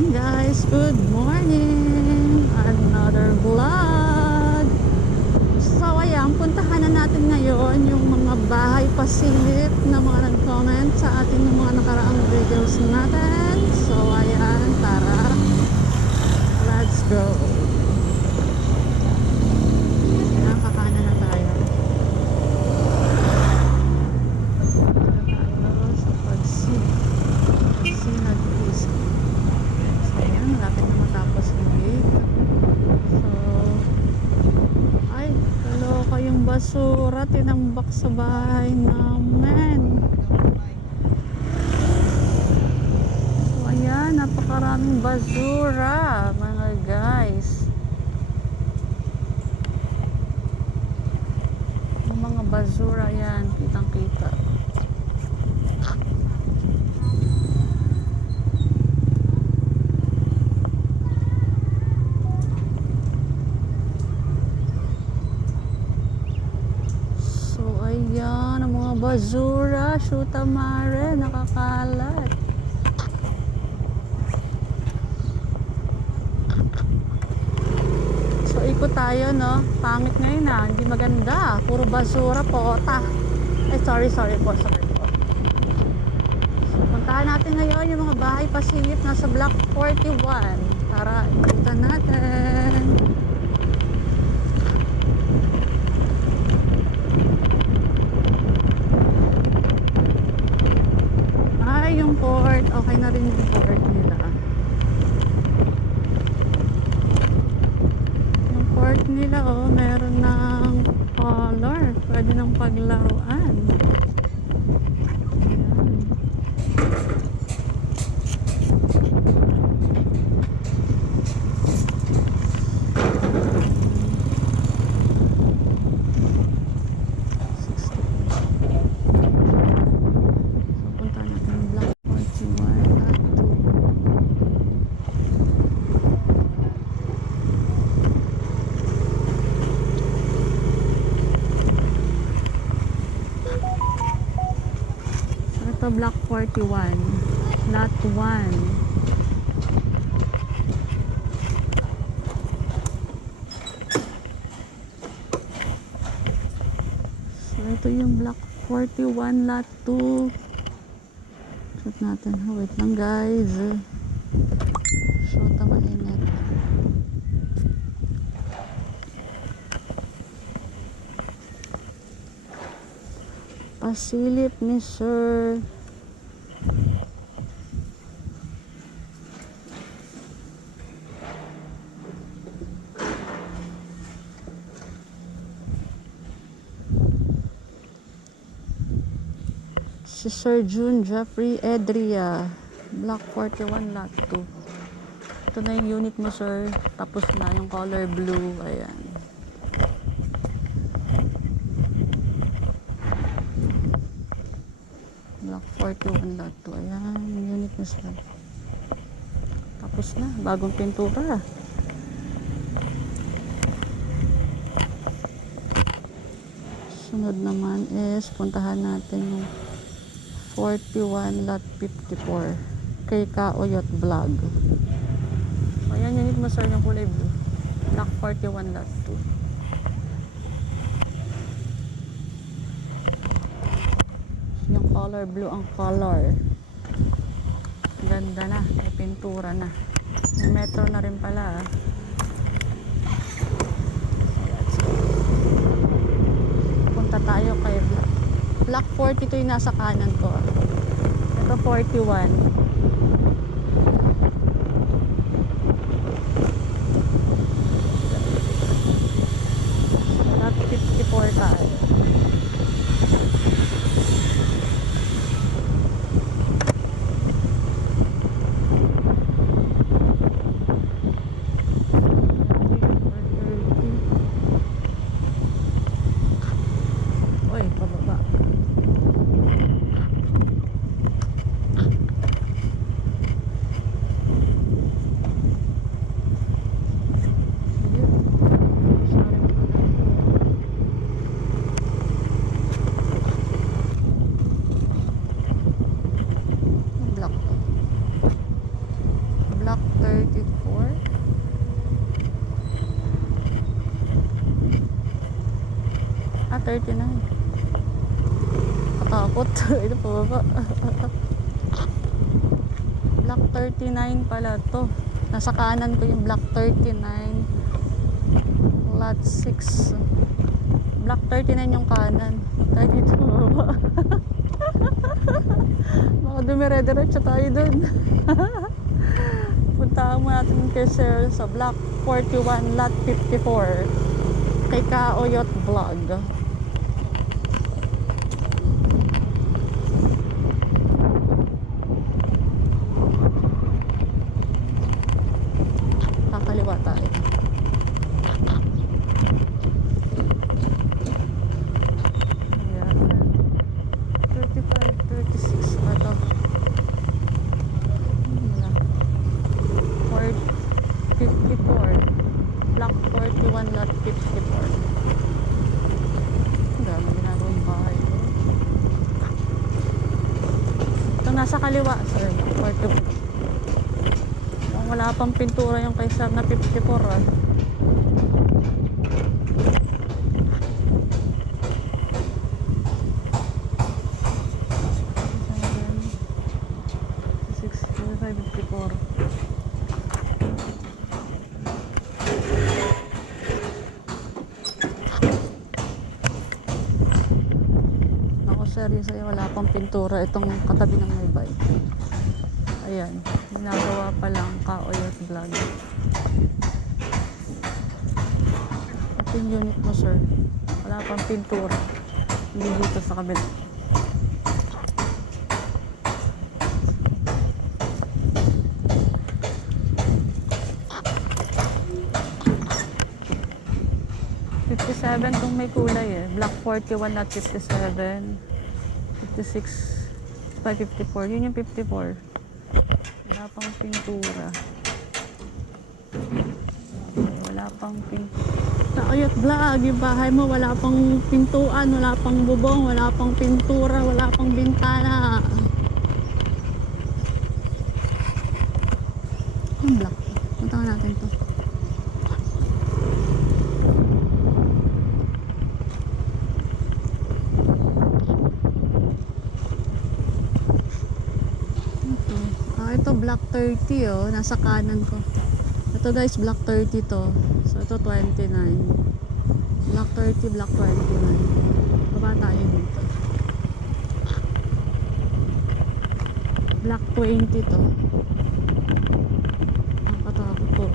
Ayan guys, good morning! Another vlog! So ayan, puntahan na natin ngayon yung mga bahay pasilip na mga nag-comment sa ating mga nakaraang videos natin. So ayan, tara! Let's go! Ayan, kakanan na tayo. Sa Pagsinag-East. So ayan, malapit na matapos yung week. So ay, kaloka yung basura tinambak sa bahay namin. So ayan, napakaraming basura mga guys. Yung mga basura yan, kitang kita. Ayan, ang mga basura, shoota mare, nakakalat. So, ikot tayo, no? Pangit ngayon, hindi maganda. Puro basura, pota. Sorry po. So, puntahan natin ngayon yung mga bahay pasilip nasa Block 41. Tara, ikutan natin. Yung port, okay na rin yung port nila. Yung port nila, meron ng color, pwede ng paglaruan. Block 41 lot 1. So ito yung Block 41 lot 2. Shoot natin, wait lang guys, shoot ang mainit. Pasilip ni Sir si Sir June Jeffrey Edria, Block 41 lot 2. Ito na yung unit mo sir, tapos na yung color blue. Ayan, Block 41 lot 2. Ayan yung unit mo sir, tapos na, bagong pintura. Sunod naman is puntahan natin yung 41 lot 54 kay Kaoyot Vlog. So, ayan, unit mo sir yung kulay blue, Block 41 lot 2. Yung color blue ang color. Ganda na, may pintura na, may metro na rin pala. Punta tayo kay Block 42 yung nasa kanan ko. Ito 41. Block 54 tayo. Oy, pababa. 39. Katakot. Ito pa baba. Block 39 pala to. Nasa kanan ko yung block 39. Lot 6. Block 39 yung kanan. Tayo dito baba. Baka dumire-diretso tayo dun. Puntaan mo natin kay Sir sa block 41 lot 54 kay Kaoyot Vlog. Kakaliwa tayo. Ayan. 35, 36 pa to. 54 block 41 lot 54. Ang dami ginagawang bahay. Ito nasa kaliwa sir, 44. Kung wala pang pintura yung kay sir na 54 ah. Seryoso, wala pang pintura itong katabi ng may bike. Ayan, ginagawa pa lang Kaoyot Vlog. Ito yung unit mo sir, wala pang pintura, hindi dito sa kabila. Kung may kulay eh, block 41 at 57, 56, 54, yun yung 54. Wala pang pintura. Wala pang pintura. Kaoyot Vlog, yung bahay mo wala pang pintuan, wala pang bubong, wala pang pintura, wala pang bintana. Yung block, punta natin to. Ito block 30 oh, nasa kanan ko. Ito guys, block 30 to. So ito 29. Block 30, block 29. Baba tayo dito. Block 20 to. Nakatakot po.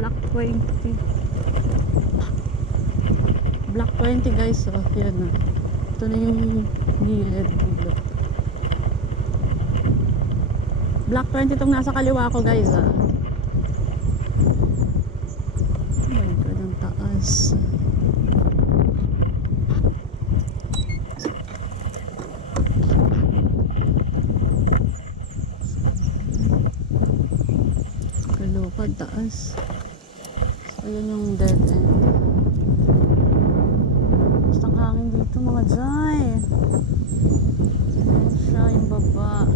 Block 20. Block 20 guys, oh, yan na. Ito na yung gilid. Block 20 itong nasa kaliwa ko guys ah. Oh my god, ang taas. Kalupad, taas. So yun yung dead end. Hangin dito mga jay. Ayan siya yung baba.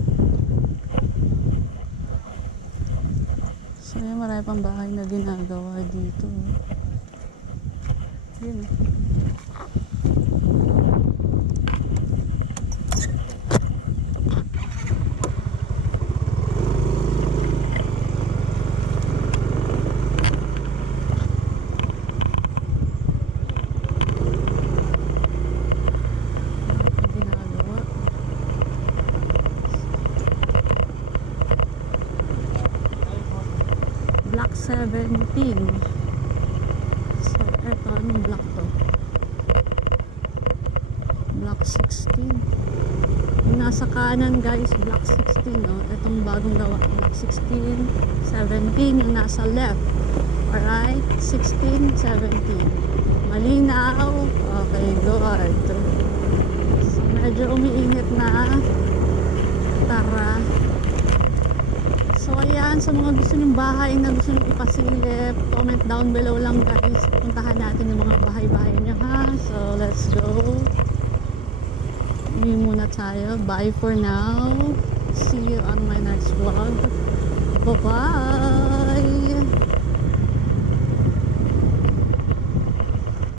So yun, marami pang bahay na ginagawa dito. Yun. Block 17. So, eto, anong block to? Block 16. Yung nasa kanan guys, block 16, oh. Etong bagong gawa, block 16, 17, yung nasa left. Alright, 16, 17. Malinaw. Okay, good. So, medyo umiinit na. Tara. So ayan, sa mga gusto ng bahay na gusto nyo ipasilip, comment down below lang guys. Puntahan natin yung mga bahay-bahay nyo ha. So let's go. Uwi muna tayo. Bye for now. See you on my next vlog. Bye-bye.